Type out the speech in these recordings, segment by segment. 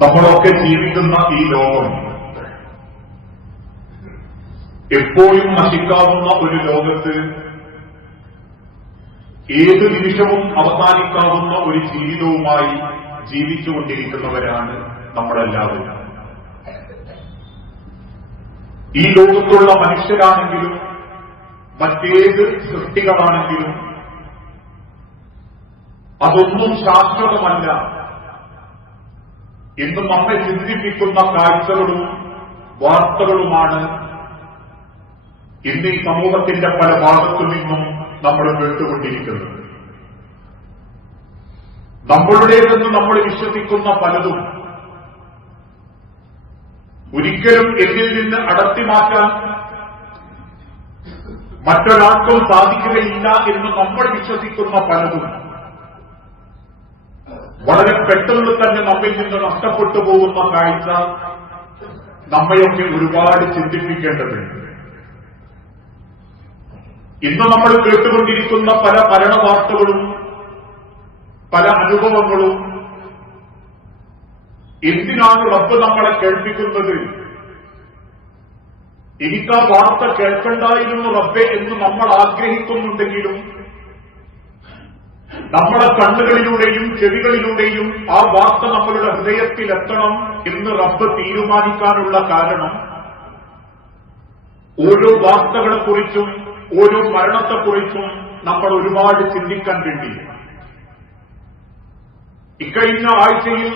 നമ്മളൊക്കെ ജീവിക്കുന്ന ഈ ലോകം എപ്പോഴും നശിക്കാവുന്ന ഒരു ലോകത്ത് ഏത് നിമിഷവും അവസാനിക്കാവുന്ന ഒരു ജീവിതവുമായി ജീവിച്ചുകൊണ്ടിരിക്കുന്നവരാണ് നമ്മളെല്ലാവരും. ഈ ലോകത്തുള്ള മനുഷ്യരാണെങ്കിലും മറ്റേത് സൃഷ്ടികളാണെങ്കിലും അതൊന്നും ശാശ്വതമല്ല എന്ന് നമ്മെ ചിന്തിപ്പിക്കുന്ന കാഴ്ചകളും വാർത്തകളുമാണ് ഇന്ന് ഈ സമൂഹത്തിന്റെ പല ഭാഗത്തു നിന്നും നമ്മൾ കേട്ടുകൊണ്ടിരിക്കുന്നത്. നമ്മളുടേതെന്ന് നമ്മൾ വിശ്വസിക്കുന്ന പലതും ഒരിക്കലും എന്നിൽ നിന്ന് അടർത്തി മാറ്റാൻ മറ്റൊരാൾക്കും സാധിക്കുകയില്ല എന്ന് നമ്മൾ വിശ്വസിക്കുന്ന പലതും വളരെ പെട്ടെന്ന് തന്നെ നമ്മിൽ നിന്ന് നഷ്ടപ്പെട്ടു പോകുന്ന കാഴ്ച നമ്മയൊക്കെ ഒരുപാട് ചിന്തിപ്പിക്കേണ്ടതുണ്ട്. ഇന്ന് നമ്മൾ കേട്ടുകൊണ്ടിരിക്കുന്ന പല മരണവാർത്തകളും പല അനുഭവങ്ങളും എന്തിനാണ് റബ്ബ് നമ്മളെ കേൾപ്പിക്കുന്നത്? എനിക്ക് ആ വാർത്ത കേൾക്കണ്ടായിരുന്നു റബ്ബെ എന്ന് നമ്മൾ ആഗ്രഹിക്കുന്നുണ്ടെങ്കിലും നമ്മളെ കണ്ണുകളിലൂടെയും ചെവികളിലൂടെയും ആ വാർത്ത നമ്മളുടെ ഹൃദയത്തിലെത്തണം എന്ന് റബ്ബ് തീരുമാനിക്കാനുള്ള കാരണം ഓരോ വാർത്തകളെക്കുറിച്ചും ഓരോ മരണത്തെക്കുറിച്ചും നമ്മൾ ഒരുപാട് ചിന്തിക്കാൻ വേണ്ടി. ഇക്കഴിഞ്ഞ ആഴ്ചയിൽ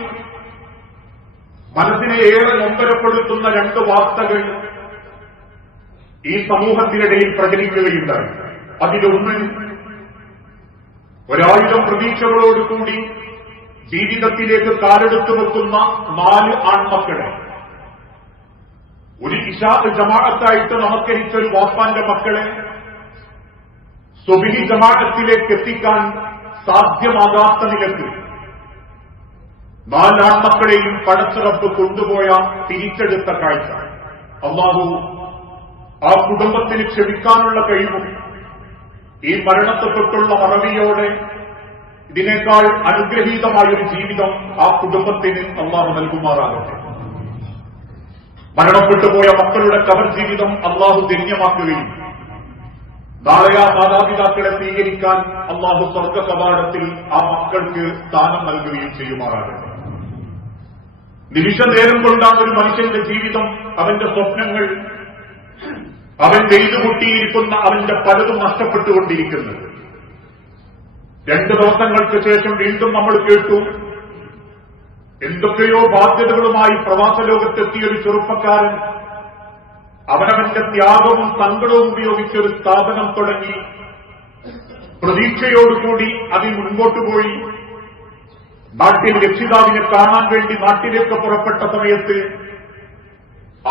മനസ്സിനെ ഏറെ നൊമ്പരപ്പെടുത്തുന്ന രണ്ട് വാർത്തകൾ ഈ സമൂഹത്തിനിടയിൽ പ്രചരിക്കുകയുണ്ടായി. അതിലൊന്ന് 1000 പ്രതീക്ഷകളോടുകൂടി ജീവിതത്തിലേക്ക് കാലെടുത്തു വെക്കുന്ന 4 ആൺമക്കളെ ഒരു ഇശാ ജമാഅത്തായിട്ട് നമസ്കരിച്ചൊരു വാപ്പാന്റെ മക്കളെ സുബ്ഹി ജമാഅത്തിലേക്ക് എത്തിക്കാൻ സാധ്യമാകാത്ത നിലക്ക് 4 ആൺമക്കളെയും പടച്ച റബ്ബ് കൊണ്ടുപോയ തിരിച്ചെടുത്ത കാഴ്ച. അല്ലാഹു ആ കുടുംബത്തിന് ക്ഷമിക്കാനുള്ള കഴിവും ഈ മരണത്തെ തൊട്ടുള്ള മറവിയോടെ ഇതിനേക്കാൾ അനുഗ്രഹീതമായൊരു ജീവിതം ആ കുടുംബത്തിന് അല്ലാഹു നൽകുമാറാകട്ടെ. മരണപ്പെട്ടുപോയ മക്കളുടെ കബർ ജീവിതം അല്ലാഹു ധന്യമാക്കുകയും നാളെ ആ മാതാപിതാക്കളെ സ്വീകരിക്കാൻ അല്ലാഹു സ്വർഗ കവാടത്തിൽ ആ മക്കൾക്ക് സ്ഥാനം നൽകുകയും ചെയ്യുമാറാകട്ടെ. നിമിഷ നേരം കൊണ്ടാണ് ഒരു മനുഷ്യന്റെ ജീവിതം, അവന്റെ സ്വപ്നങ്ങൾ, അവൻ വെയിലുമുട്ടിയിരിക്കുന്ന അവന്റെ പലതും നഷ്ടപ്പെട്ടുകൊണ്ടിരിക്കുന്നത്. 2 ദിവസങ്ങൾക്ക് ശേഷം വീണ്ടും നമ്മൾ കേട്ടു എന്തൊക്കെയോ ബാധ്യതകളുമായി പ്രവാസ ലോകത്തെത്തിയൊരു ചെറുപ്പക്കാരൻ അവനവന്റെ ത്യാഗവും സങ്കടവും ഉപയോഗിച്ചൊരു സ്ഥാപനം തുടങ്ങി പ്രതീക്ഷയോടുകൂടി അതിൽ മുൻപോട്ട് പോയി. നാട്ടിൽ രക്ഷിതാവിനെ കാണാൻ വേണ്ടി നാട്ടിലേക്ക് പുറപ്പെട്ട സമയത്ത്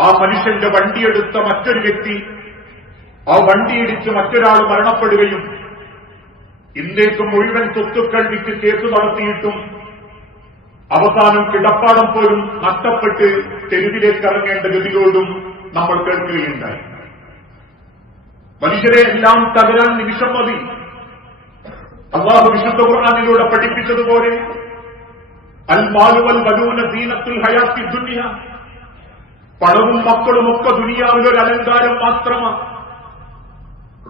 ആ മനുഷ്യന്റെ വണ്ടിയെടുത്ത മറ്റൊരു വ്യക്തി ആ വണ്ടിയിടിച്ച് മറ്റൊരാൾ മരണപ്പെടുകയും ഇന്നേക്ക് മുഴുവൻ സ്വത്തുക്കൾ വിറ്റ് കേസ് നടത്തിയിട്ടും അവസാനം കിടപ്പാടം പോലും നഷ്ടപ്പെട്ട് തെരുവിലേക്ക് ഇറങ്ങേണ്ട ഗതിയോടും നമ്മൾ കേൾക്കുകയുണ്ടായി. മനുഷ്യരെ എല്ലാം തകരാൻ നിമിഷം മതി. അല്ലാഹു വിശുദ്ധ ഖുർആനിലൂടെ പഠിപ്പിച്ചതുപോലെ അൽ മാലു വൽ ബനൂന സീനത്തുൽ ഹയാത്തി ദുനിയ, പണവും മക്കളുമൊക്കെ ദുനിയാവിലൊരു അലങ്കാരം മാത്രമാണ്.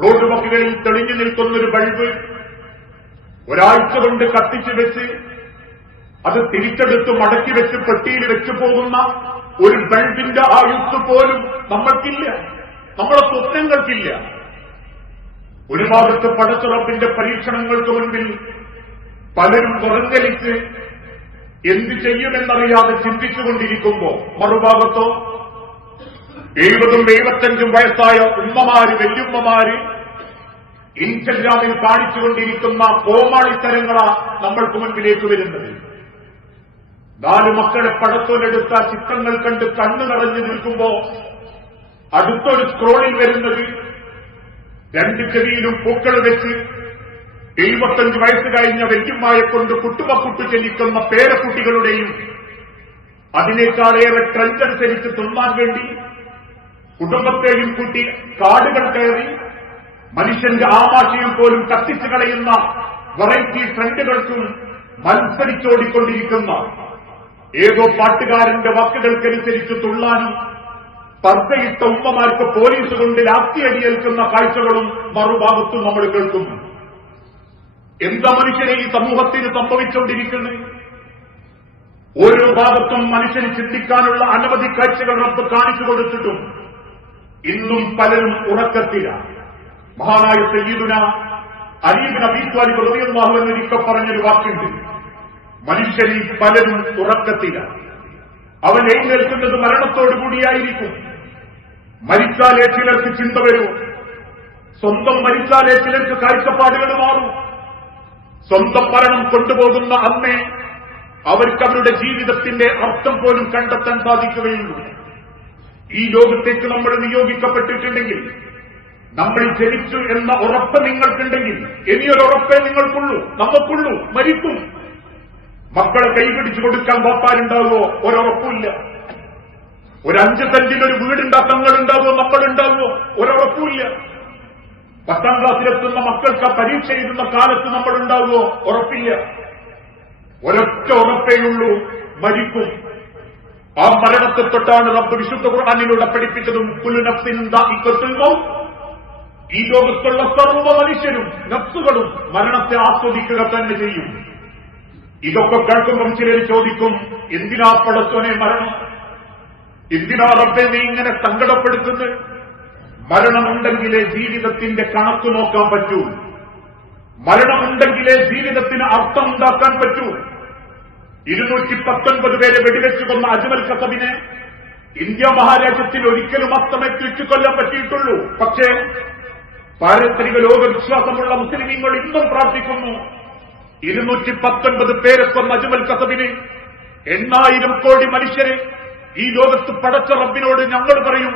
റോഡ് വക്കുകളിൽ തെളിഞ്ഞു നിൽക്കുന്നൊരു ബൾബ് ഒരാഴ്ച കൊണ്ട് കത്തിച്ചു വെച്ച് അത് തിരിച്ചെടുത്ത് മടക്കി വെച്ച് പെട്ടിയിൽ വെച്ചു പോകുന്ന ഒരു ബൾബിന്റെ ആയുസ് പോലും നമ്മൾക്കില്ല, നമ്മുടെ സ്വപ്നങ്ങൾക്കില്ല. ഒരു ഭാഗത്ത് പടച്ച റബ്ബിന്റെ പരീക്ഷണങ്ങൾക്ക് മുൻപിൽ പലരും പുറങ്കലിച്ച് എന്ത് ചെയ്യുമെന്നറിയാതെ ചിന്തിച്ചുകൊണ്ടിരിക്കുമ്പോ മറുഭാഗത്തോ 70ഉം 75ഉം വയസ്സായ ഉമ്മമാര്, വല്യുമ്മമാര് ഇൻസ്റ്റഗ്രാമിൽ കാണിച്ചുകൊണ്ടിരിക്കുന്ന കോമാളിത്തരങ്ങളാ നമ്മൾക്ക് മുൻപിലേക്ക് വരുന്നത്. 4 മക്കളെ പടത്തോലെടുത്ത ചിത്രങ്ങൾ കണ്ട് കണ്ണു നിറഞ്ഞു നിൽക്കുമ്പോ അടുത്തൊരു സ്ക്രോളിൽ വരുന്നത് 2 ചെവിയിലും പൂക്കൾ വെച്ച് 75 വയസ്സ് കഴിഞ്ഞ വല്യമ്മയെ കൊണ്ട് കുട്ടുമക്കുട്ടു ചെല്ലിക്കുന്ന പേരക്കുട്ടികളുടെയും അതിനേക്കാളേറെ ട്രെൻഡ് അനുസരിച്ച് തിന്നാൻ വേണ്ടി കുടുംബത്തെയും കൂട്ടി കാടുകൾ കയറി മനുഷ്യന്റെ ആമാശയം പോലും കത്തിച്ചു കളയുന്ന വെറൈറ്റി ട്രെൻഡുകൾക്കും മത്സരിച്ചോടിക്കൊണ്ടിരിക്കുന്ന ഏതോ പാട്ടുകാരന്റെ വാക്കുകൾക്കനുസരിച്ച് തുള്ളാനും പർദ്ദയിട്ട ഉമ്മമാർക്ക് പോലീസ് കൊണ്ട് ലാത്തിയടിയേൽക്കുന്ന കാഴ്ചകളും മറുഭാഗത്തും നമ്മൾ കേൾക്കുന്നു. എന്താ മനുഷ്യരെ ഈ സമൂഹത്തിന് സംഭവിച്ചുകൊണ്ടിരിക്കുന്നത്? ഓരോ ഭാഗത്തും മനുഷ്യന് ചിന്തിക്കാനുള്ള അനവധി കാഴ്ചകൾ റബ്ബ് കാണിച്ചു കൊടുത്തിട്ടും ഇന്നും പലരും ഉറക്കത്തിലാണ്. മഹാനായ സയ്യിദുന അലി ഇബ്നു അബീ ത്വാലിബ് റളിയല്ലാഹു അൻഹു ഒരിക്കൽ പറഞ്ഞൊരു വാക്കുണ്ട്, മനുഷ്യരിൽ പലരും ഉറക്കത്തിലാണ്. അവൻ എഴുന്നേൽക്കുന്നത് മരണത്തോടുകൂടിയായിരിക്കും. മരിച്ചാലേ ചിലർക്ക് ചിന്ത വരൂ, സ്വന്തം മരിച്ചാലേ ചിലർക്ക് കാഴ്ചപ്പാടുകൾ മാറും. സ്വന്തം മരണം കൊണ്ടുപോകുന്ന അന്നേ അവർക്ക് അവരുടെ ജീവിതത്തിന്റെ അർത്ഥം പോലും കണ്ടെത്താൻ സാധിക്കുകയുള്ളൂ. ഈ ലോകത്തേക്ക് നമ്മൾ നിയോഗിക്കപ്പെട്ടിട്ടുണ്ടെങ്കിൽ, നമ്മൾ ജനിച്ചു എന്ന ഉറപ്പ് നിങ്ങൾക്കുണ്ടെങ്കിൽ, ഇനിയൊരുറപ്പേ നിങ്ങൾക്കുള്ളൂ, നമുക്കുള്ളൂ, മരിക്കും. മക്കളെ കൈപിടിച്ചു കൊടുക്കാൻ വാപ്പാരുണ്ടാവുമോ? ഒരുറപ്പില്ല. ഒരു 5 സെന്റിലൊരു വീടുണ്ടാക്കങ്ങളുണ്ടാവുമോ? മക്കളുണ്ടാവുമോ? ഒരുറപ്പില്ല. 10ാം ക്ലാസ്സിലെത്തുന്ന മക്കൾക്ക് പരീക്ഷ എഴുതുന്ന കാലത്ത് നമ്മളുണ്ടാവുമോ? ഉറപ്പില്ല. ഒരൊറ്റ ഉറപ്പേയുള്ളൂ, മരിക്കും. ആ മരണത്തെ തൊട്ടാണ് റബ്ബ് വിശുദ്ധ ഖുർആനിലൂടെ പഠിപ്പിച്ചതും കുല്ലു നഫ്സിൻ ദാഇഖത്തുൽ മൗത്ത്. ഈ ലോകത്തുള്ള സർവ്വ മനുഷ്യരും നഫ്സുകളും മരണത്തെ ആസ്വദിക്കുക തന്നെ ചെയ്യും. ഇതൊക്കെ കേൾക്കുമ്പോൾ ചിലർ ചോദിക്കും, എന്തിനാ പടച്ചോനെ മരണം? എന്തിനാ റബ്ബെ നീ ഇങ്ങനെ സങ്കടപ്പെടുത്തുന്നത്? മരണമുണ്ടെങ്കിലേ ജീവിതത്തിന്റെ കണക്ക് നോക്കാൻ പറ്റൂ. മരണമുണ്ടെങ്കിലേ ജീവിതത്തിന് അർത്ഥമുണ്ടാക്കാൻ പറ്റൂ. 219 പേരെ വെടിവെച്ചു കൊന്ന അജ്മൽ കസബിനെ ഇന്ത്യ മഹാരാജ്യത്തിൽ ഒരിക്കലും അസ്തമയത്തിച്ചു കൊല്ലാൻ പറ്റിയിട്ടുള്ളൂ. പക്ഷേ പാരമ്പരിക ലോകവിശ്വാസമുള്ള മുസ്ലിമീങ്ങൾ ഇന്നും പ്രാർത്ഥിക്കുന്നു. 219 പേരെ കൊന്ന അജ്മൽ കസബിന് 8,000 കോടി മനുഷ്യരെ ഈ ലോകത്ത് പടച്ച റബ്ബിനോട് ഞങ്ങൾ പറയും,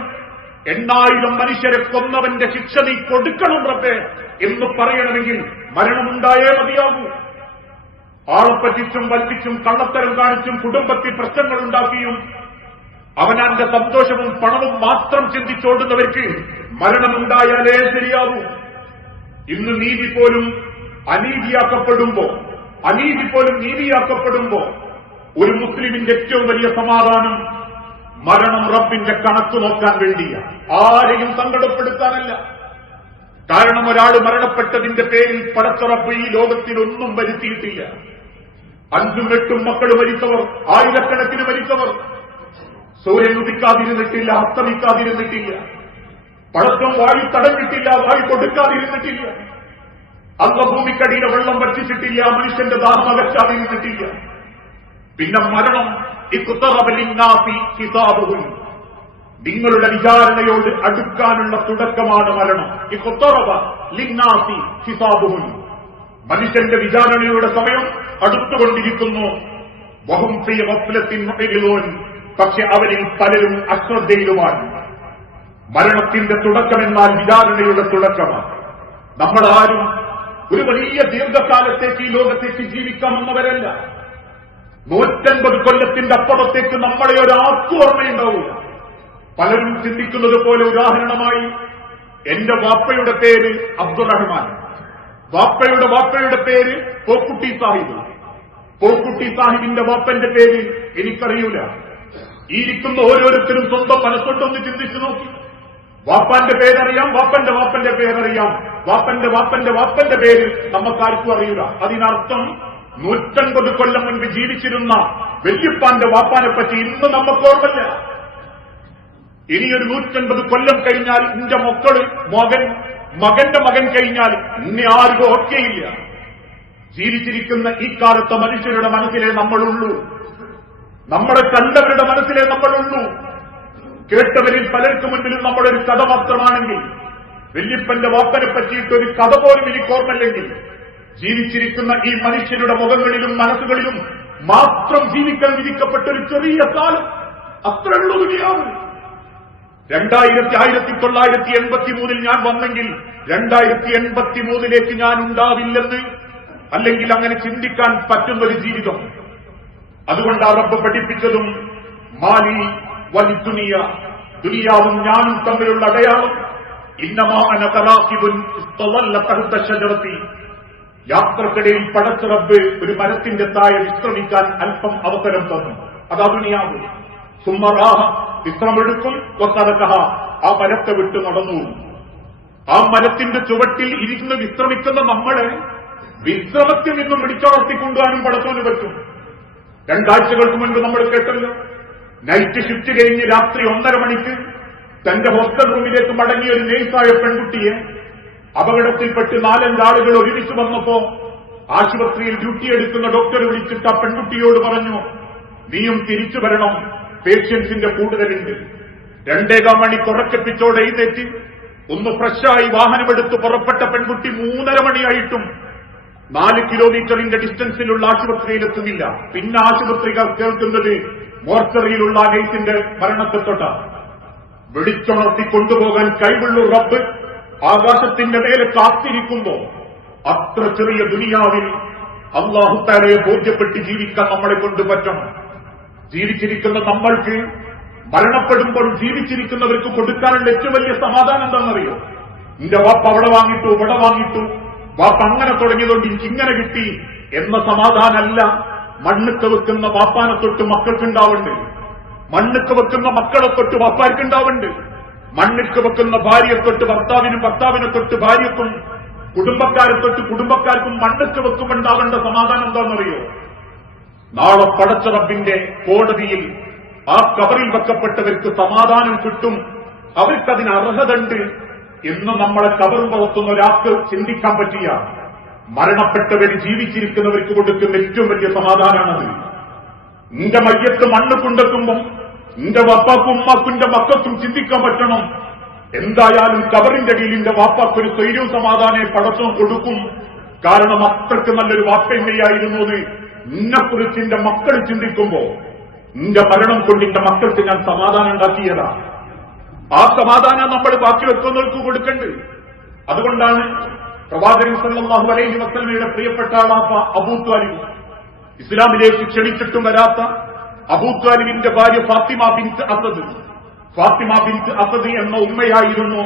8,000 മനുഷ്യരെ കൊന്നവന്റെ ശിക്ഷ നീ കൊടുക്കണം റബ്ബേ എന്ന് പറയണമെങ്കിൽ മരണമുണ്ടായേ മതിയാകൂ. ആളെ പറ്റിച്ചും വൽപ്പിച്ചും കള്ളത്തരം കാണിച്ചും കുടുംബത്തിൽ പ്രശ്നങ്ങളുണ്ടാക്കിയും അവനാന്റെ സന്തോഷവും പണവും മാത്രം ചിന്തിച്ചോടുന്നവർക്ക് മരണമുണ്ടായാലേ ശരിയാവൂ. ഇന്ന് നീതി പോലും നീതിയാക്കപ്പെടുമ്പോ ഒരു മുസ്ലിമിന്റെ ഏറ്റവും വലിയ സമാധാനം മരണം റബ്ബിന്റെ കണക്ക് നോക്കാൻ വേണ്ടിയാണ്, ആരെയും സങ്കടപ്പെടുത്താനല്ല. കാരണം ഒരാൾ മരണപ്പെട്ടതിന്റെ പേരിൽ പടച്ച റബ്ബ് ഈ ലോകത്തിലൊന്നും വരുത്തിയിട്ടില്ല. 5ഉം 8ഉം മക്കൾ മരിച്ചവർ, ആയിരക്കണക്കിന് മരിച്ചവർ, സൂര്യൻ ഉദിക്കാതിരുന്നിട്ടില്ല, അസ്തമിക്കാതിരുന്നിട്ടില്ല, പടക്കം വാഴി തടഞ്ഞിട്ടില്ല, വാഴി കൊടുക്കാതിരുന്നിട്ടില്ല, അന്ന് ഭൂമിക്കടിയിലെ വെള്ളം വറ്റിച്ചിട്ടില്ല, മനുഷ്യന്റെ ദാഹം അകറ്റാതിരുന്നിട്ടില്ല. പിന്നെ മരണം നിങ്ങളുടെ വിചാരണയോട് അടുക്കാനുള്ള തുടക്കമാണ് മരണം. മനുഷ്യന്റെ വിചാരണയുടെ സമയം അടുത്തുകൊണ്ടിരിക്കുന്നു. പക്ഷെ അവരിൽ പലരും അശ്രദ്ധയിലുമാണ്. മരണത്തിന്റെ തുടക്കമെന്നാൽ വിചാരണയുടെ തുടക്കമാണ്. നമ്മളാരും ഒരു വലിയ ദീർഘകാലത്തേക്ക് ഈ ലോകത്തേക്ക് ജീവിക്കാമെന്നവരല്ല. 150 കൊല്ലത്തിന്റെ അപ്പുറത്തേക്ക് നമ്മളെ ഒരാൾക്കും ഓർമ്മയുണ്ടാവില്ല. പലരും ചിന്തിക്കുന്നത് പോലെ ഉദാഹരണമായി എന്റെ വാപ്പയുടെ പേര് അബ്ദുറഹ്മാൻ, വാപ്പയുടെ പേര് പോക്കുട്ടി സാഹിബ്. പോക്കുട്ടി സാഹിബിന്റെ വാപ്പന്റെ പേര് എനിക്കറിയൂല. ഈ ഇരിക്കുന്ന ഓരോരുത്തരും സ്വന്തം മനസ്സൊട്ടൊന്ന് ചിന്തിച്ചു നോക്കി. വാപ്പാന്റെ പേരറിയാം, വാപ്പന്റെ പേരറിയാം, വാപ്പന്റെ പേര് നമുക്കാർക്കും അറിയില്ല. അതിനർത്ഥം 150 കൊല്ലം മുൻപ് ജീവിച്ചിരുന്ന വല്യപ്പാന്റെ വാപ്പാനെ പറ്റി ഇന്ന് നമുക്ക് ഓർമ്മല്ല. ഇനിയൊരു 150 കൊല്ലം കഴിഞ്ഞാൽ എന്റെ മകന്റെ മകൻ കഴിഞ്ഞാൽ ഇന്നെ ആർക്കും ഓർക്കയില്ല. ജീവിച്ചിരിക്കുന്ന ഈ കാലത്തെ മനുഷ്യരുടെ മനസ്സിലേ നമ്മളുള്ളൂ, നമ്മളെ കണ്ടവരുടെ മനസ്സിലേ നമ്മളുള്ളൂ. കേട്ടവരിൽ പലർക്ക് മുൻപിലും നമ്മളൊരു കഥ മാത്രമാണെങ്കിൽ, വല്യപ്പന്റെ വാപ്പനെ പറ്റിയിട്ട് ഒരു കഥ പോലും എനിക്ക് ഓർമ്മയില്ലെങ്കിൽ, ജീവിച്ചിരിക്കുന്ന ഈ മനുഷ്യരുടെ മുഖങ്ങളിലും മനസ്സുകളിലും മാത്രം ജീവിക്കാൻ വിധിക്കപ്പെട്ട ഒരു ചെറിയ കാലം അത്രയുള്ളൂ ദുനിയാവ്. 1983 ഞാൻ വന്നെങ്കിൽ 2083 ഞാൻ ഉണ്ടാവില്ലെന്ന്, അല്ലെങ്കിൽ അങ്ങനെ ചിന്തിക്കാൻ പറ്റുന്നൊരു ജീവിതം. അതുകൊണ്ട് ആ റബ്ബ് പഠിപ്പിച്ചതും മാലി വലി ദുനിയാവും ഞാനും തമ്മിലുള്ള അടയാളം ഇന്നമാ അന തറാഖിബുൻ ഇസ്തളല്ല തഹ്ത ശജറതി. യാത്രക്കിടയിൽ പടച്ച റബ്ബ് ഒരു മരത്തിന്റെ താഴെ വിശ്രമിക്കാൻ അല്പം അവസരം തന്നു. അതാ ദുനിയാവ്. സുമ്മറാഹ, വിശ്രമെടുക്കും, വത്തറക്കഹ, ആ മരത്തെ വിട്ട് നടന്നു. ആ മരത്തിന്റെ ചുവട്ടിൽ ഇരുന്ന് വിശ്രമിക്കുന്ന നമ്മളെ വിശ്രമത്തിൽ നിന്നും പിടിച്ചുണർത്തിക്കൊണ്ടുവാനും പടച്ചോന് പറ്റും. 2 ആഴ്ചകൾക്ക് മുൻപ് നമ്മൾ കേട്ടല്ലോ, നൈറ്റ് ഷിഫ്റ്റ് കഴിഞ്ഞ് രാത്രി 1:30 മണിക്ക് തന്റെ ഹോസ്റ്റൽ റൂമിലേക്ക് മടങ്ങിയ ഒരു നേഴ്സായ പെൺകുട്ടിയെ അപകടത്തിൽപ്പെട്ട് 4-5 ആളുകൾ ഒരുമിച്ച് വന്നപ്പോ ആശുപത്രിയിൽ ഡ്യൂട്ടി എടുക്കുന്ന ഡോക്ടർ വിളിച്ചിട്ട് ആ പെൺകുട്ടിയോട് പറഞ്ഞു, നീയും തിരിച്ചു വരണം, പേഷ്യൻസിന്റെ കൂടുതലുണ്ട്. 2:15 മണിക്ക് ഉറക്കപ്പിച്ചോടെ എഴുന്നേറ്റ് ഒന്ന് ഫ്രഷായി വാഹനമെടുത്ത് പുറപ്പെട്ട പെൺകുട്ടി 3:30 മണിയായിട്ടും 4 കിലോമീറ്ററിന്റെ ഡിസ്റ്റൻസിലുള്ള ആശുപത്രിയിലെത്തുന്നില്ല. പിന്നെ ആശുപത്രികൾ കേൾക്കുന്നത് മോർച്ചറിയിലുള്ള നഴ്സിന്റെ മരണത്തെ തൊട്ടാണ്. വിളിച്ചുണർത്തി കൊണ്ടുപോകാൻ കഴിവുള്ള റബ്ബ് ആകാശത്തിന്റെ മേലെ കാത്തിരിക്കുമ്പോ അത്ര ചെറിയ ദുനിയാവിൽ അല്ലാഹു തആലയെ ബോധ്യപ്പെട്ട് ജീവിക്കാൻ നമ്മളെ കൊണ്ട് പറ്റണം. ജീവിച്ചിരിക്കുന്ന നമ്മൾക്ക് മരണപ്പെടുമ്പോൾ ജീവിച്ചിരിക്കുന്നവർക്ക് കൊടുക്കാനുള്ള ഏറ്റവും വലിയ സമാധാനം എന്താണെന്നറിയോ? എന്റെ വാപ്പ അവിടെ വാങ്ങിട്ടു, ഇവിടെ വാങ്ങിട്ടു, വാപ്പ അങ്ങനെ തുടങ്ങിയതുകൊണ്ട് എനിക്കിങ്ങനെ കിട്ടി എന്ന സമാധാനമല്ല. മണ്ണുക്ക് വെക്കുന്ന വാപ്പാനെ തൊട്ട് മക്കൾക്കുണ്ടാവുന്നുണ്ട്, മണ്ണുക്ക് വെക്കുന്ന മക്കളെ തൊട്ട് വാപ്പാർക്കുണ്ടാവുന്നുണ്ട്, മണ്ണുക്ക് വെക്കുന്ന ഭാര്യയെ തൊട്ട് ഭർത്താവിനും, ഭർത്താവിനെ തൊട്ട് ഭാര്യക്കും, കുടുംബക്കാരെ തൊട്ട് കുടുംബക്കാർക്കും മണ്ണുക്ക് വെക്കുമ്പോണ്ടാവേണ്ട സമാധാനം എന്താണെന്നറിയോ? നാളെ പടച്ച റബ്ബിന്റെ കോടതിയിൽ ആ കബറിൽ വെക്കപ്പെട്ടവർക്ക് സമാധാനം കിട്ടും, അവർക്കതിന് അർഹതയുണ്ട് എന്ന് നമ്മളെ കബർ പുറത്തുന്ന ഒരാൾക്ക് ചിന്തിക്കാൻ പറ്റിയ മരണപ്പെട്ടവർ ജീവിച്ചിരിക്കുന്നവർക്ക് കൊടുക്കുന്ന ഏറ്റവും വലിയ സമാധാനമാണത്. നിന്റെ മയ്യത്ത് മണ്ണ് കൊണ്ടെത്തുമ്പോൾ നിന്റെ വാപ്പാക്കും ഉമ്മാക്കും എന്റെ മക്കൾക്കും ചിന്തിക്കാൻ പറ്റണം, എന്തായാലും കബറിന്റെ കീഴിൽ എന്റെ വാപ്പാക്കൊരു സ്വൈര്യവും സമാധാനം പടച്ചവും കൊടുക്കും. കാരണം അത്രയ്ക്ക് നല്ലൊരു വാപ്പയമ്മയായിരുന്നു എന്ന് നിന്നെക്കുറിച്ച് എന്റെ മക്കൾ ചിന്തിക്കുമ്പോ നിന്റെ മരണം കൊണ്ട് എന്റെ മക്കൾക്ക് ഞാൻ സമാധാനം ഉണ്ടാക്കിയതാ. ആ സമാധാനം നമ്മൾ ബാക്കി വെക്കുന്നവർക്ക് കൊടുക്കണ്ട്. അതുകൊണ്ടാണ് പ്രവാചകൻ സല്ലല്ലാഹു അലൈഹി വസല്ലമയുടെ പ്രിയപ്പെട്ട ആളാപ്പ അബൂ ത്വാലിബ്, ഇസ്ലാമിലേക്ക് ക്ഷണിച്ചിട്ടും വരാത്ത അബൂ ത്വാലിബിന്റെ ഭാര്യ ഫാത്തിമ ബിൻത് അസദ്. ഫാത്തിമ ബിൻത് അസദ് എന്ന ഉമ്മയായിരുന്നു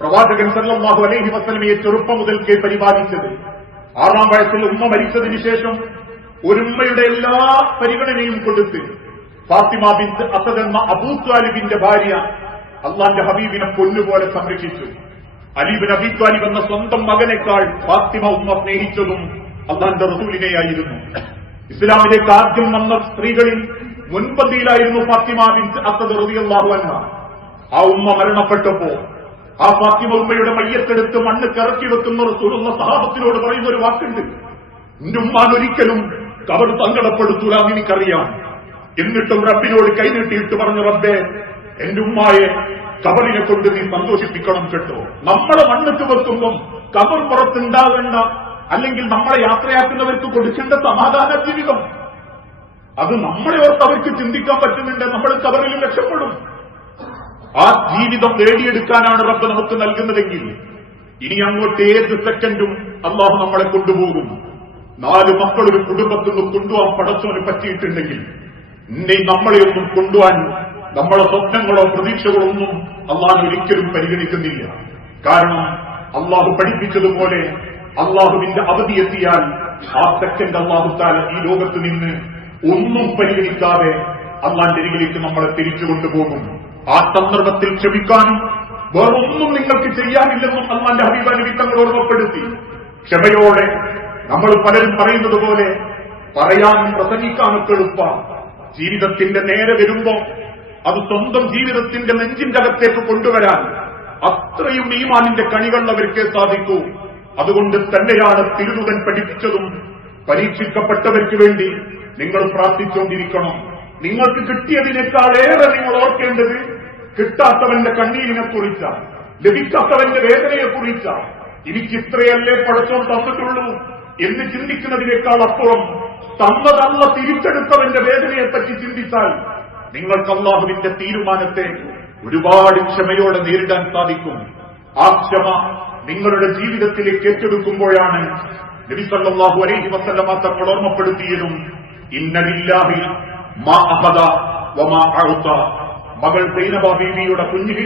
പ്രവാചകൻ സല്ലല്ലാഹു അലൈഹി വസല്ലമയെ ചെറുപ്പം മുതൽക്കേ പരിപാലിച്ചത്. 6-ാം വയസ്സിൽ ഉമ്മ മരിച്ചതിന് ശേഷം ഒരു ഉമ്മയുടെ എല്ലാ പരിഗണനയും കൊടുത്ത് ഫാത്തിമ ബിൻത് അസദ് എന്ന അബൂ ത്വാലിബിന്റെ ഭാര്യ അള്ളാന്റെ ഹബീബിനെ പൊന്നുപോലെ സംരക്ഷിച്ചു. അലി ഇബ്നു അബീ ത്വാലിബ് എന്ന സ്വന്തം മകനേക്കാൾ ഫാത്തിമ ഉമ്മ സ്നേഹിച്ചതും അള്ളാന്റെ റസൂലിനെയായിരുന്നു. ഇസ്ലാമിലേക്ക് ആദ്യം വന്ന സ്ത്രീകളിൽ മുൻപന്തിയിലായിരുന്നു ഫാത്തിമ ബിൻത് അസദ് റളിയല്ലാഹു അൻഹ. ആ ഉമ്മ മരണപ്പെട്ടപ്പോ ആ ഫാത്തിമ ഉമ്മയുടെ മയ്യത്തെടുത്ത് മണ്ണ് കറക്കി വെക്കുന്ന റസൂലുള്ള സഹാബത്തിനോട് പറയുന്ന ഒരു വാക്കുണ്ട്, എന്റെ ഉമ്മാൻ ഒരിക്കലും കബർ സങ്കടപ്പെടുത്തൂലെന്ന് എനിക്കറിയാം. എന്നിട്ടും റബ്ബിനോട് കൈനീട്ടിയിട്ട് പറഞ്ഞു, റബ്ബേ എന്റെ ഉമ്മായെ കബറിനെ കൊണ്ട് നീ സന്തോഷിപ്പിക്കണം കേട്ടോ. നമ്മളെ മണ്ണുക്ക് വെക്കുമ്പം കബർ പുറത്തുണ്ടാകേണ്ട, അല്ലെങ്കിൽ നമ്മളെ യാത്രയാക്കുന്നവർക്ക് കൊടുക്കേണ്ട സമാധാന ജീവിതം, അത് നമ്മളെ ഓർത്ത് അവർക്ക് ചിന്തിക്കാൻ പറ്റുന്നുണ്ട്, നമ്മൾ കബറിൽ രക്ഷപ്പെടും. ആ ജീവിതം നേടിയെടുക്കാനാണ് റബ്ബ് നമുക്ക് നൽകുന്നതെങ്കിൽ ഇനി അങ്ങോട്ട് ഏത് സെക്കൻഡും അള്ളാഹു നമ്മളെ കൊണ്ടുപോകും. 4 മക്കളൊരു കുടുംബത്തിൽ നിന്ന് കൊണ്ടുപോകാൻ പടച്ചോന് പറ്റിയിട്ടുണ്ടെങ്കിൽ ഇനി നമ്മളെയൊന്നും കൊണ്ടുപോകാൻ നമ്മളെ സ്വപ്നങ്ങളോ പ്രതീക്ഷകളോ ഒന്നും അള്ളാഹു ഒരിക്കലും പരിഗണിക്കുന്നില്ല. കാരണം അള്ളാഹു പഠിപ്പിച്ചതുപോലെ അള്ളാഹുവിന്റെ അവധി എത്തിയാൽ ആ സെക്കൻഡ് അള്ളാഹു തആല ഈ ലോകത്ത് നിന്ന് ഒന്നും പരിഗണിക്കാതെ അള്ളാന്റെ അരികിലേക്ക് നമ്മളെ തിരിച്ചു കൊണ്ടുപോകും. ആ സന്ദർഭത്തിൽ ക്ഷമിക്കാനും വേറൊന്നും നിങ്ങൾക്ക് ചെയ്യാനില്ലെന്നും അള്ളാന്റെ ഹബീബ് നബി തങ്ങൾ ഓർമ്മപ്പെടുത്തി. ക്ഷമയോടെ നമ്മൾ പലരും പറയുന്നത് പോലെ പറയാനും പ്രസംഗിക്കാനൊക്കെ എളുപ്പമാണ്. ജീവിതത്തിന്റെ നേരെ വരുമ്പോ അത് സ്വന്തം ജീവിതത്തിന്റെ നെഞ്ചിന്റെ അകത്തേക്ക് കൊണ്ടുവരാൻ അത്രയും ഈമാനിന്റെ കണികൾ അവർക്കേ സാധിക്കൂ. അതുകൊണ്ട് തന്നെയാണ് തിരുദൂതൻ പഠിപ്പിച്ചതും പരീക്ഷിക്കപ്പെട്ടവർക്ക് വേണ്ടി നിങ്ങൾ പ്രാർത്ഥിച്ചുകൊണ്ടിരിക്കണം. നിങ്ങൾക്ക് കിട്ടിയതിനേക്കാളേറെ നിങ്ങൾ ഓർക്കേണ്ടത് കിട്ടാത്തവന്റെ കണ്ണീരിനെ കുറിച്ച, ലഭിക്കാത്തവന്റെ വേദനയെ കുറിച്ച. എനിക്കിത്രയല്ലേ പടച്ചോൻ തന്നിട്ടുള്ളൂ എന്ന് ചിന്തിക്കുന്നതിനേക്കാൾ അപ്പുറം തന്നതല്ല തിരിച്ചെടുത്തവന്റെ വേദനയെപ്പറ്റി ചിന്തിച്ചാൽ നിങ്ങൾക്ക് അല്ലാഹുവിന്റെ തീരുമാനത്തെ ഒരുപാട് ക്ഷമയോടെ നേരിടാൻ സാധിക്കും. ആ ക്ഷമ നിങ്ങളുടെ ജീവിതത്തിലേക്ക് ഏറ്റെടുക്കുമ്പോഴാണ് നബി സല്ലല്ലാഹു അലൈഹി വസല്ലമ തങ്ങൾ ഓർമ്മപ്പെടുത്തിയതും ഇന്ന ലില്ലാഹി മാ അഖദ വമാ അഅത. മകൾ സൈനബ ബീവിയുടെ കുഞ്ഞിൽ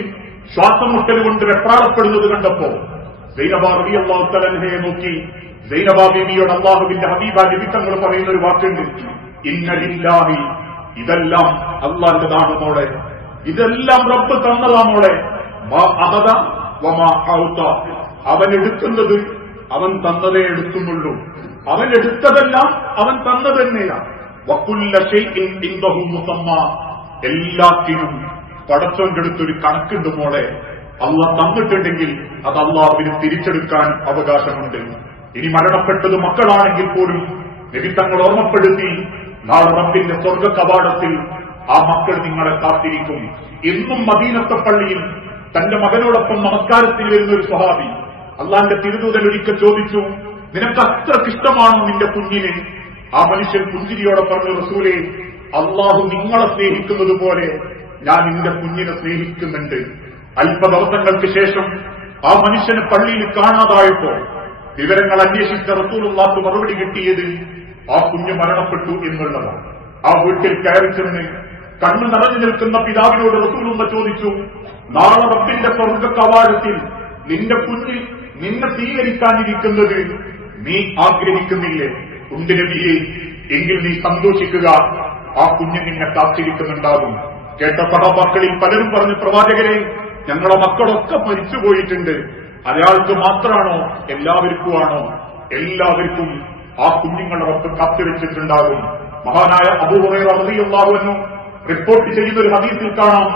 ശ്വാസം മുട്ടലുകൊണ്ട് വെപ്രാളപ്പെടുന്നത് കണ്ടപ്പോ സൈനബ റളിയല്ലാഹു തആല അൻഹയെ നോക്കി സൈനബ ബീവിയോട് അല്ലാഹുവിന്റെ ഹബീബ നബി തങ്ങൾ പറയുന്ന ഒരു വാക്കുണ്ട്, ഇന്ന ലില്ലാഹി ഇതെല്ലാം അള്ളാന്റെതാണ് മോളെ, ഇതെല്ലാം റബ്ബ് തന്നതാ മോളെ. അവൻ എടുക്കുന്നത് അവൻ തന്നതേ എടുക്കുന്നുള്ളൂ, അവൻ എടുത്തതെല്ലാം അവൻ തന്നത് തന്നെയാണ്. വകുല്ല ശൈഇൻ ഇൻദഹു മുസമ്മ, എല്ലാത്തിനും പടച്ചോന്റെ അടുത്തൊരു കണക്കുണ്ട് മോളെ. അള്ളാഹ് തന്നിട്ടുണ്ടെങ്കിൽ അത് അള്ളാഹുവിന് തിരിച്ചെടുക്കാൻ അവകാശമുണ്ട്. ഇനി മരണപ്പെട്ടത് മക്കളാണെങ്കിൽ പോലും നബി തങ്ങൾ ഓർമ്മപ്പെടുത്തി, നാളെ റബ്ബിന്റെ സ്വർഗ കവാടത്തിൽ ആ മക്കൾ നിങ്ങളെ കാത്തിരിക്കും. ഇന്നും മദീനത്തെ പള്ളിയിൽ തന്റെ മകനോടൊപ്പം നമസ്കാരത്തിൽ വരുന്ന ഒരു സ്വഹാബി അള്ളാന്റെ തിരുദൂതൻ ഒരിക്കൽ ചോദിച്ചു, നിനക്ക് അത്രക്കിഷ്ടമാണോ നിന്റെ കുഞ്ഞിനെ? ആ മനുഷ്യൻ പുഞ്ചിരിയോടെ പറഞ്ഞു, റസൂലേ, അള്ളാഹു നിങ്ങളെ സ്നേഹിക്കുന്നത് പോലെ ഞാൻ നിന്റെ കുഞ്ഞിനെ സ്നേഹിക്കുന്നുണ്ട്. അല്പ ദിവസങ്ങൾക്ക് ശേഷം ആ മനുഷ്യന് പള്ളിയിൽ കാണാതായപ്പോ വിവരങ്ങൾ അന്വേഷിച്ച റസൂലുള്ളാഹിക്ക് മറുപടി കിട്ടിയത് ആ കുഞ്ഞ് മരണപ്പെട്ടു എന്നുള്ളതാണ്. ആ വീട്ടിൽ കയറി ചെന്ന് കണ്ണു നിറഞ്ഞു നിൽക്കുന്ന പിതാവിനോട് റസൂലുള്ള ചോദിച്ചു, നാളെ റബ്ബിന്റെ സ്വർഗ കവാടത്തിൽ നിന്റെ കുഞ്ഞ് നിന്നെ സ്വീകരിക്കാനിരിക്കുന്നത് നീ ആഗ്രഹിക്കുന്നില്ലേ? ഉണ്ട് നബിയെ, എങ്കിൽ നീ സന്തോഷിക്കുക, ആ കുഞ്ഞ് നിന്നെ കാത്തിരിക്കുന്നുണ്ടാകും. കേട്ട സഹാബാക്കളിൽ പലരും പറഞ്ഞു, പ്രവാചകരെ, ഞങ്ങളെ മക്കളൊക്കെ മരിച്ചുപോയിട്ടുണ്ട്, അയാൾക്ക് മാത്രമാണോ എല്ലാവർക്കുമാണോ? എല്ലാവർക്കും ആ കുഞ്ഞുങ്ങളെ റബ്ബ് കാത്തിരിച്ചിട്ടുണ്ടാകും. മഹാനായ അബൂ ഹുറൈറ റളിയല്ലാഹു അൻഹു റിപ്പോർട്ട് ചെയ്യുന്ന ഒരു ഹദീസിൽ കാണാം,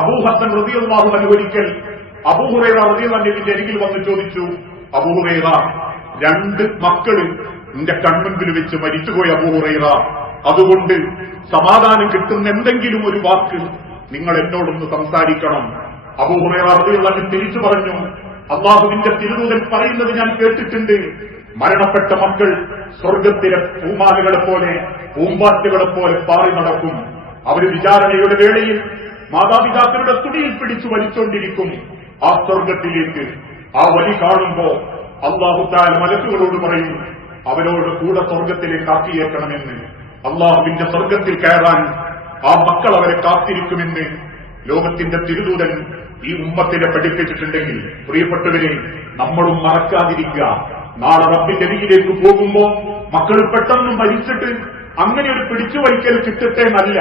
അബൂ ഹസൻ റളിയല്ലാഹു അൻഹു ഒരിക്കൽ അബൂ ഹുറൈറ റളിയല്ലാഹു അൻഹുവിന്റെ അരികിൽ വന്ന് ചോദിച്ചു, അബൂ ഹുറൈറ, 2 മക്കള് നിന്റെ കൺമുൻപിൽ വെച്ച് മരിച്ചുപോയി അബൂ ഹുറൈറ, അതുകൊണ്ട് സമാധാനം കിട്ടുന്ന എന്തെങ്കിലും ഒരു വാക്ക് നിങ്ങൾ എന്നോടൊന്ന് സംസാരിക്കണം. അബൂ ഹുറൈറ റളിയല്ലാഹു അൻഹു തിരിച്ചു പറഞ്ഞു, അള്ളാഹുവിന്റെ തിരുദൂതൻ പറയുന്നത് ഞാൻ കേട്ടിട്ടുണ്ട്, മരണപ്പെട്ട മക്കൾ സ്വർഗത്തിലെ പൂമാലകളെ പോലെ പൂമ്പാറ്റകളെ പോലെ പാറി നടക്കും. അവർ വിചാരണയുടെ വേളയിൽ മാതാപിതാക്കളുടെ തുണിയിൽ പിടിച്ചു വലിച്ചുകൊണ്ടിരിക്കും ആ സ്വർഗത്തിലേക്ക്. ആ വലി കാണുമ്പോ അള്ളാഹു തആല മലക്കുകളോട് പറയും, അവരോട് കൂടെ സ്വർഗത്തിലേക്ക് ആക്കിയേക്കണമെന്ന്. അള്ളാഹുവിന്റെ സ്വർഗത്തിൽ കയറാൻ ആ മക്കൾ അവരെ കാത്തിരിക്കുമെന്ന് ലോകത്തിന്റെ തിരുദൂതൻ ഈ ഉമ്മത്തിനെ പഠിപ്പിച്ചിട്ടുണ്ടെങ്കിൽ, പ്രിയപ്പെട്ടവരെ, നമ്മളും മറക്കാതിരിക്കുക. നാളെ റബ്ബിന്റെ അരികിലേക്ക് പോകുമ്പോ മക്കൾ പെട്ടെന്ന് മരിച്ചിട്ട് അങ്ങനെ ഒരു പിടിച്ചു വലിക്കൽ കിട്ടട്ടെ എന്നല്ല.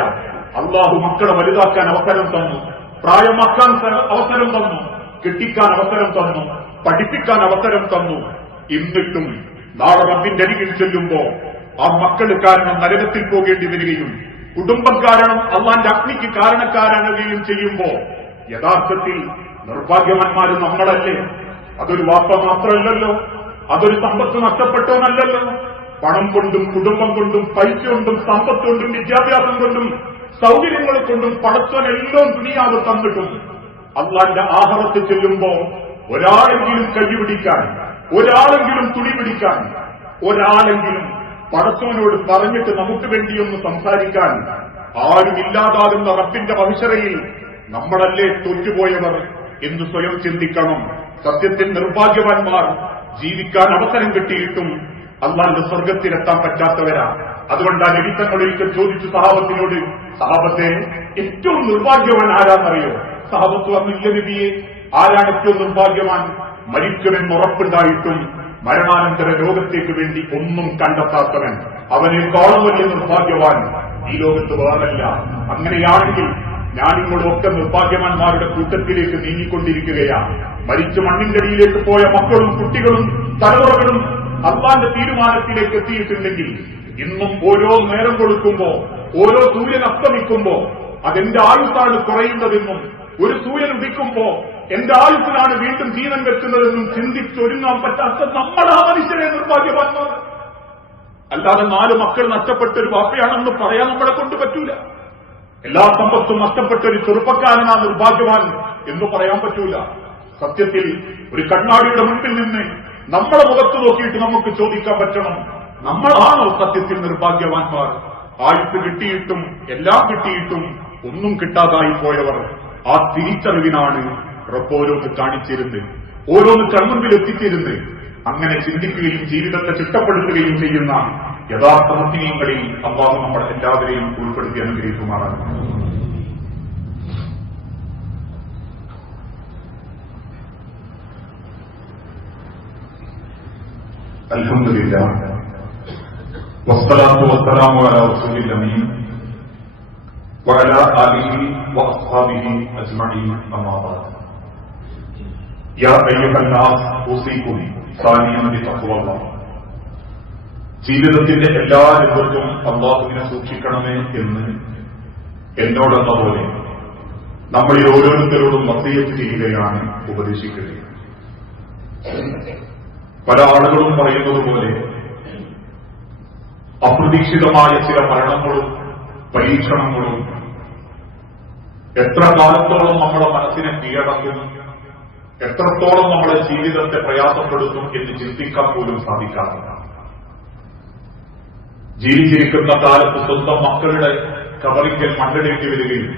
അള്ളാഹു മക്കളെ വലുതാക്കാൻ അവസരം തന്നു, പ്രായമാക്കാൻ അവസരം തന്നു, കെട്ടിക്കാൻ അവസരം തന്നു, പഠിപ്പിക്കാൻ അവസരം തന്നു. എന്നിട്ടും നാളെ റബ്ബിന്റെ അരികിൽ ചെല്ലുമ്പോ ആ മക്കൾ കാരണം നരകത്തിൽ പോകേണ്ടി വരികയും കുടുംബം കാരണം അള്ളാന്റെ അഗ്നിക്ക് കാരണക്കാരാകുകയും ചെയ്യുമ്പോ യഥാർത്ഥത്തിൽ നിർഭാഗ്യവാന്മാർ നമ്മളല്ലേ? അതൊരു വാപ്പ മാത്രമല്ലല്ലോ, അതൊരു സമ്പത്ത് നഷ്ടപ്പെട്ടവനല്ലല്ലോ. പണം കൊണ്ടും കുടുംബം കൊണ്ടും പൈസ കൊണ്ടും സമ്പത്ത് കൊണ്ടും വിദ്യാഭ്യാസം കൊണ്ടും സൗകര്യങ്ങൾ കൊണ്ടും പടച്ചവനെല്ലാം ദുനിയാവ് തന്നിട്ടും അള്ളാന്റെ ആഹറത്ത് ചെല്ലുമ്പോ ഒരാളെങ്കിലും കൈപിടിക്കാൻ, ഒരാളെങ്കിലും തുണി പിടിക്കാൻ, ഒരാളെങ്കിലും പടച്ചവനോട് പറഞ്ഞിട്ട് നമുക്ക് വേണ്ടിയൊന്ന് സംസാരിക്കാൻ ആരുമില്ലാതാകുന്ന റബ്ബിന്റെ മഹിശറയിൽ നമ്മളല്ലേ തോറ്റുപോയവർ എന്ന് സ്വയം ചിന്തിക്കണം. സത്യത്തിൽ നിർഭാഗ്യവാന്മാർ ജീവിക്കാൻ അവസരം കിട്ടിയിട്ടും അള്ളാന്റെ സ്വർഗത്തിലെത്താൻ പറ്റാത്തവരാ. അതുകൊണ്ടാണ് നബി തങ്ങൾ ഒരിക്കൽ ചോദിച്ചു സഹാബത്തിനോട്, സഹാബത്തെ, ഏറ്റവും നിർഭാഗ്യവാൻ ആരാന്നറിയോ? സഹാബത്ത് പറഞ്ഞില്ല നബിയെ, ആരാണ് ഏറ്റവും നിർഭാഗ്യവാൻ? മരിക്കുമെന്ന് ഉറപ്പുണ്ടായിട്ടും മരണാനന്തര ലോകത്തേക്ക് വേണ്ടി ഒന്നും കണ്ടെത്താത്തവൻ, അവനേക്കാളും വലിയ നിർഭാഗ്യവാൻ ഈ ലോകത്ത് വേറല്ല. അങ്ങനെയാണെങ്കിൽ ഞാനിങ്ങളൊക്കെ നിർഭാഗ്യവാന്മാരുടെ കൂട്ടത്തിലേക്ക് നീങ്ങിക്കൊണ്ടിരിക്കുകയാണ്. മരിച്ചു മണ്ണിന്റെ അടിയിലേക്ക് പോയ മക്കളും കുട്ടികളും തലമുറകളും അള്ളാന്റെ തീരുമാനത്തിലേക്ക് എത്തിയിട്ടുണ്ടെങ്കിൽ ഇന്നും ഓരോ നേരം കൊടുക്കുമ്പോ, ഓരോ സൂര്യൻ അസ്തമിക്കുമ്പോ അതെന്റെ ആയുസ്സാണ് കുറയുന്നതെന്നും ഒരു സൂര്യൻ ഉദിക്കുമ്പോ എന്റെ ആയുസ്സിലാണ് വീണ്ടും ജീവൻ വെക്കുന്നതെന്നും ചിന്തിച്ചൊരുങ്ങാൻ പറ്റാത്ത നമ്മളാ മനുഷ്യരെ നിർഭാഗ്യവാന്മാർ. അല്ലാതെ 4 മക്കൾ നഷ്ടപ്പെട്ട ഒരു വാപ്പയാണെന്ന് പറയാൻ നമ്മളെ കൊണ്ട് പറ്റൂല. എല്ലാ സമ്പത്തും നഷ്ടപ്പെട്ട ഒരു ചെറുപ്പക്കാരനാ നിർഭാഗ്യവാൻ എന്ന് പറയാൻ പറ്റൂല. സത്യത്തിൽ ഒരു കണ്ണാടിയുടെ മുൻപിൽ നിന്ന് നമ്മളെ മുഖത്ത് നോക്കിയിട്ട് നമുക്ക് ചോദിക്കാൻ പറ്റണം, നമ്മളാണോ സത്യത്തിൽ നിർഭാഗ്യവാന്മാർ? ആയുസ് കിട്ടിയിട്ടും എല്ലാം കിട്ടിയിട്ടും ഒന്നും കിട്ടാതായി പോയവർ. ആ തിരിച്ചറിവിനാണ് റബ്ബ് ഓരോന്ന് കാണിച്ചിരുന്നത്, ഓരോന്ന് കൺമുൻപിൽ എത്തിച്ചിരുന്നത്. അങ്ങനെ ചിന്തിക്കുകയും ജീവിതത്തെ ചിട്ടപ്പെടുത്തുകയും ചെയ്യുന്ന യഥാർത്ഥ മുസ്ലിങ്ങളിൽ അല്ലാഹു നമ്മൾ എല്ലാവരെയും ഉൾപ്പെടുത്തി അനുഗ്രഹിക്കുമാറാണ്. അൽഹംദുലില്ലാഹ് വസ്സലാത്തു വസ്സലാമു അലാ റസൂലിൽ അമീൻ وعلى آله وأصحابه أجمعين أما بعد يا أيها الناس أوصيكم ثانيا بتقوى الله. ജീവിതത്തിന്റെ എല്ലാ രംഗത്തും അല്ലാഹുവിനെ സൂക്ഷിക്കണമേ എന്ന് എന്നോടെന്ന പോലെ നമ്മളിൽ ഓരോരുത്തരോടും വസിയത്ത് ചെയ്യുകയാണ്, ഉപദേശിക്കുകയാണ്. പല ആളുകളും പറയുന്നത് പോലെ അപ്രതീക്ഷിതമായ ചില മരണങ്ങളും പരീക്ഷണങ്ങളും എത്ര കാലത്തോളം നമ്മുടെ മനസ്സിനെ കീഴടക്കും, എത്രത്തോളം നമ്മുടെ ജീവിതത്തെ പ്രയാസപ്പെടുത്തും എന്ന് ചിന്തിക്കാൻ പോലും സാധിക്കാറില്ല. ജീവിച്ചിരിക്കുന്ന കാലത്ത് സ്വന്തം മക്കളുടെ കബറിക്കൽ മണ്ണിടേണ്ടി വരികയും,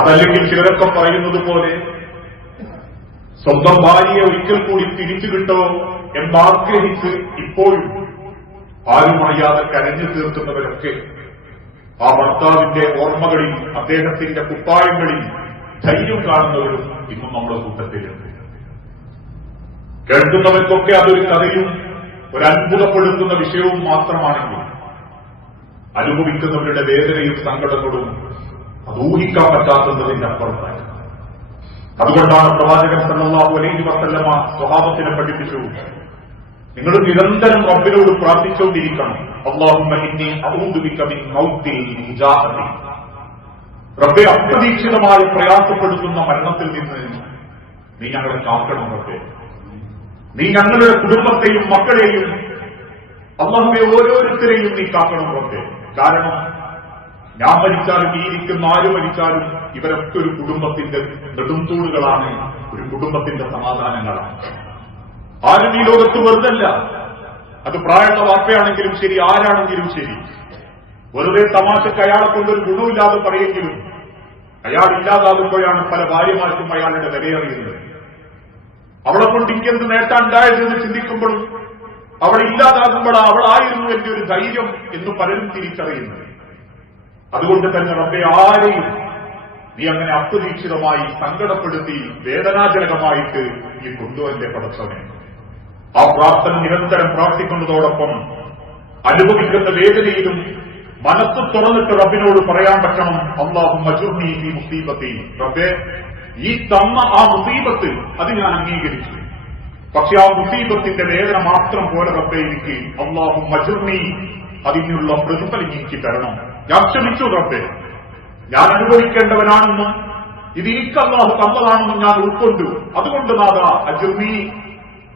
അതല്ലെങ്കിൽ ചിലരൊക്കെ പറയുന്നത് പോലെ സ്വന്തം ഭാര്യയെ ഒരിക്കൽ കൂടി തിരിച്ചു കിട്ടോ എന്നാഗ്രഹിച്ച് ഇപ്പോഴും ആരും അറിയാതെ കരഞ്ഞു തീർക്കുന്നവരൊക്കെ ആ ഭർത്താവിന്റെ ഓർമ്മകളിൽ, അദ്ദേഹത്തിന്റെ കുപ്പായങ്ങളിൽ ധൈര്യം കാണുന്നവരും ഇന്നും നമ്മുടെ കൂട്ടത്തിലുണ്ട്. കേൾക്കുന്നവർക്കൊക്കെ അതൊരു കഥയും ഒരു അത്ഭുതപ്പെടുത്തുന്ന വിഷയവും മാത്രമാണെങ്കിൽ അനുഭവിക്കുന്നവരുടെ വേദനയും സങ്കടങ്ങളും അത് ഊഹിക്കാൻ പറ്റാത്തതിന്റെ അപ്പുറത്തായി. അതുകൊണ്ടാണ് പ്രവാചകൻ സല്ലല്ലാഹു അലൈഹി വസല്ലമ സ്വഹാബത്തിനെ പഠിപ്പിച്ചു, നിങ്ങൾ നിരന്തരം റബ്ബിനോട് പ്രാർത്ഥിച്ചുകൊണ്ടിരിക്കണം. അല്ലാഹുമ്മ ഇന്നി അഊദു ബിക മിൻ മൗത്തിൽ മുജാഹദി. റബ്ബേ, അപ്രതീക്ഷിതമായി പ്രയാസപ്പെടുത്തുന്ന മരണത്തിൽ നിന്ന് നീ ഞങ്ങളെ കാക്കണം റബ്ബേ. നീ ഞങ്ങളുടെ കുടുംബത്തെയും മക്കളെയും അല്ലാഹുവേ ഓരോരുത്തരെയും നീ കാക്കണം റബ്ബേ. കാരണം ഞാൻ മരിച്ചാലും ഈ ഇരിക്കുന്ന ആര് മരിച്ചാലും ഇവരൊക്കെ ഒരു കുടുംബത്തിന്റെ നെടുംതൂണുകളാണ്, ഒരു കുടുംബത്തിന്റെ സമാധാനങ്ങളാണ്. ആരും ഈ ലോകത്ത് വെറുതല്ല. അത് പ്രായമുള്ള വാപ്പയാണെങ്കിലും ശരി, ആരാണെങ്കിലും ശരി. വെറുതെ തമാശക്ക് അയാളെ കൊണ്ടൊരു ഗുണമില്ലാതെ പറയെങ്കിലും അയാൾ ഇല്ലാതാകുമ്പോഴാണ് പല ഭാര്യമാർക്കും അയാളുടെ വിലയറിയുന്നത്. അവളെ കൊണ്ട് എനിക്കെന്ത് നേട്ടം ഉണ്ടായതെന്ന് ചിന്തിക്കുമ്പോഴും അവൾ ഇല്ലാതാകുമ്പോഴാണ് അവളായിരുന്നു എന്റെ ഒരു ധൈര്യം എന്ന് പലരും തിരിച്ചറിയുന്നത്. അതുകൊണ്ട് തന്നെ റബ്ബേ, ആരെയും നീ അങ്ങനെ അപ്രതീക്ഷിതമായി സങ്കടപ്പെടുത്തി വേദനാജനകമായിട്ട് നീ കൊണ്ടുവന്റെ പടച്ചവനെ. ആ പ്രാർത്ഥന നിരന്തരം പ്രാർത്ഥിക്കുന്നതോടൊപ്പം അനുഭവിക്കുന്ന വേദനയിലും മനസ്സ് തുറന്നിട്ട് റബ്ബിനോട് പറയാൻ പറ്റണം, അല്ലാഹുമ്മ അജ്റുനി ഫീ മുസീബത്തി. റബ്ബേ, ഈ തന്ന ആ മുസീബത്ത് അത് ഞാൻ അംഗീകരിച്ചു. പക്ഷെ ആ മുസീബത്തിന്റെ വേദന മാത്രം പോലെ റബ്ബേ എനിക്ക് അല്ലാഹുമ്മ അജ്റുനി, അതിനുള്ള പ്രതിഫലം എനിക്ക് തരണം. ഞാൻ ക്ഷമിച്ചു റബ്ബേ, ഞാൻ അനുഭവിക്കേണ്ടവനാണെന്നും ഇത് എനിക്ക് അല്ലാഹു തന്നതാണെന്നും ഞാൻ ഉൾക്കൊണ്ടു. അതുകൊണ്ട് നാഥാ അജ്റുനി,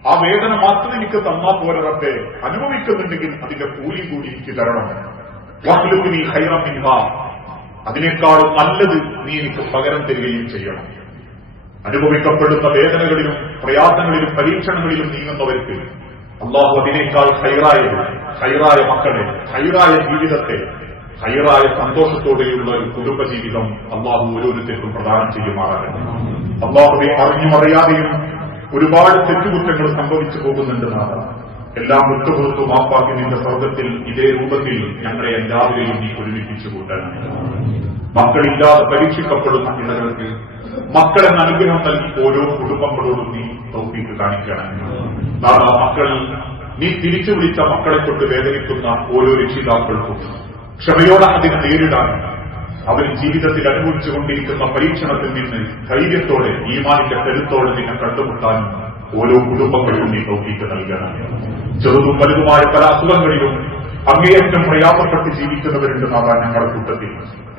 ആ വേദന മാത്രം എനിക്ക് തന്നാ പോലെ റബ്ബേ, അനുഭവിക്കുന്നുണ്ടെങ്കിൽ അതിന്റെ കൂലി കൂടി എനിക്ക് തരണം. വഖ്ലുബ്നി ഖൈറൻ മിൻഹാ, അതിനേക്കാളും നല്ലത് നീ എനിക്ക് പകരം തരികയും ചെയ്യണം. അനുഭവിക്കപ്പെടുന്ന വേദനകളിലും പ്രയാസങ്ങളിലും പരീക്ഷണങ്ങളിലും നീങ്ങുന്നവർക്ക് അല്ലാഹു അതിനേക്കാൾ ഖൈറായ മക്കളെ, ഖൈറായ ജീവിതത്തെ, ഖൈറായ സന്തോഷത്തോടെയുള്ള ഒരു കുടുംബജീവിതം അല്ലാഹു ഓരോരുത്തർക്കും പ്രദാനം ചെയ്യുമാറാകട്ടെ. അല്ലാഹുവെ, അറിഞ്ഞും അറിയാതെയും ഒരുപാട് തെറ്റുകുറ്റങ്ങൾ സംഭവിച്ചു പോകുന്നുണ്ട് നാഥ. എല്ലാം വിട്ടുപുറത്തു മാപ്പാക്കി നിന്റെ സ്വർഗത്തിൽ ഇതേ രൂപത്തിൽ ഞങ്ങളെ എല്ലാവരെയും നീ ഒരുമിപ്പിച്ചു കൂട്ടണം. മക്കളില്ലാതെ പരീക്ഷിക്കപ്പെടുന്ന ഇണകൾക്ക് മക്കളെന്ന അനുഗ്രഹം നൽകി ഓരോ കുടുംബങ്ങളോടും നീ തൗഫീഖ് കാണിക്കണം നാഥ. മക്കൾ നീ തിരിച്ചു വിളിച്ച മക്കളെ കൊണ്ട് വേദനിക്കുന്ന ഓരോ രക്ഷിതാക്കൾക്കും ക്ഷമയോടെ അതിനെ നേരിടാൻ, അവർ ജീവിതത്തിൽ അനുഭവിച്ചുകൊണ്ടിരിക്കുന്ന പരീക്ഷണത്തിൽ നിന്ന് ധൈര്യത്തോടെ ഈമാനിന്റെ കരുത്തോടെ നിന്നെ കണ്ടുമുട്ടാനും ഓരോ കുടുംബങ്ങളിലും നീ തൗഫീഖ് നൽകണം. ചെറുതും വലുതുമായ പല അസുഖങ്ങളിലും അങ്ങേയറ്റം പ്രയാസപ്പെട്ട് ജീവിക്കുന്നവരുണ്ട് നാഥ ഞങ്ങളുടെ കൂട്ടത്തിൽ.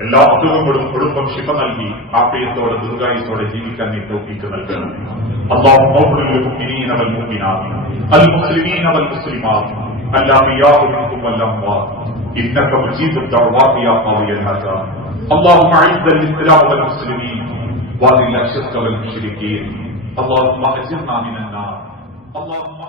എല്ലാ അസുഖങ്ങളും കുടുംബം ശിഫ നൽകി ആഫിയത്തോടെ ദീർഘായുസ്സോടെ ജീവിക്കാൻ നീ തൗഫീഖ് നൽകണം. അല്ലാഹുമ്മ ഗ്ഫിർ ലിൽ മുഅ്മിനീന വൽ മുഅ്മിനാത്ത് അൽ മുസ്ലിമീന വൽ മുസ്ലിമാത്ത് അൽ അഹ്യാഇ മിൻഹും വൽ അംവാത്ത് ഇന്നക മുജീബുദ് ദഅവാതി യാ ഖാദിയൽ ഹജാത്ത്. اللهم اعز الاسلام والمسلمين واذل الشرك والمشركين. اللهم اجرنا من النار. اللهم